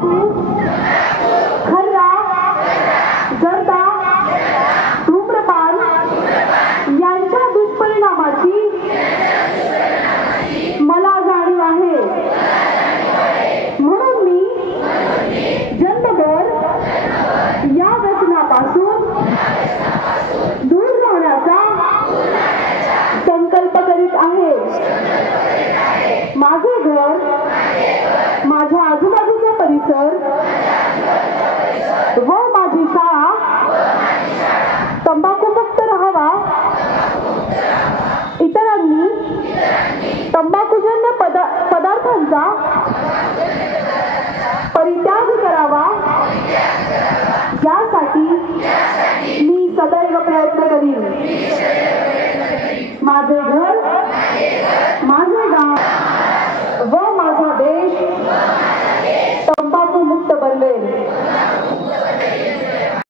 तंबाखू, खर्रा, जर्दा, धूम्रपान यांच्या दुष्परिणामाची मला जाणीव आहे. म्हणून मी जन्मभर या व्यसनापासून दूर राहण्याचा संकल्प करीत आहे. माझे घर, माझ्या आजूबाजूचा परिसर व माझी शाळा तंबाखूमुक्त राहावा. इतरांनी तंबाखूजन्य पदार्थांचा परित्याग करावा यासाठी मी सदैव प्रयत्न करीन. माझे घर, माझे गाव व माझा देश तंबाखू मुक्त बनवेल.